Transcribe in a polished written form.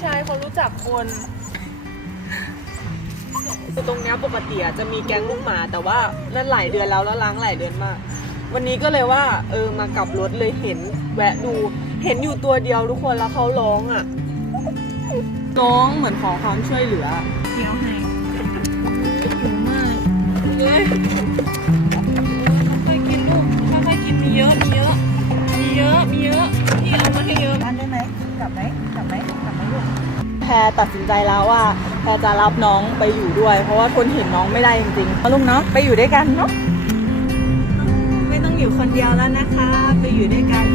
ใช่เขารู้จักคนคือตรงนี้ปกติจะมีแก๊งลูกหมาแต่ว่านั่นหลายเดือนแล้วล้างหลายเดือนมากวันนี้ก็เลยว่ามากลับรถเลยเห็นแวะดูเห็นอยู่ตัวเดียวทุกคนแล้วเขาร้องร้องเหมือนขอความช่วยเหลือเดี๋ยวให้หิวมากเลยค่อยกินลูกค่อยกินมีเยอะพี่เอามาให้เยอะบ้านได้ไหมกลับไหมลูกแพรตัดสินใจแล้วว่าแพรจะรับน้องไปอยู่ด้วยเพราะว่าทนเห็นน้องไม่ได้จริงๆลูกเนาะไปอยู่ด้วยกันเนาะไม่ต้องอยู่คนเดียวแล้วนะคะไปอยู่ด้วยกัน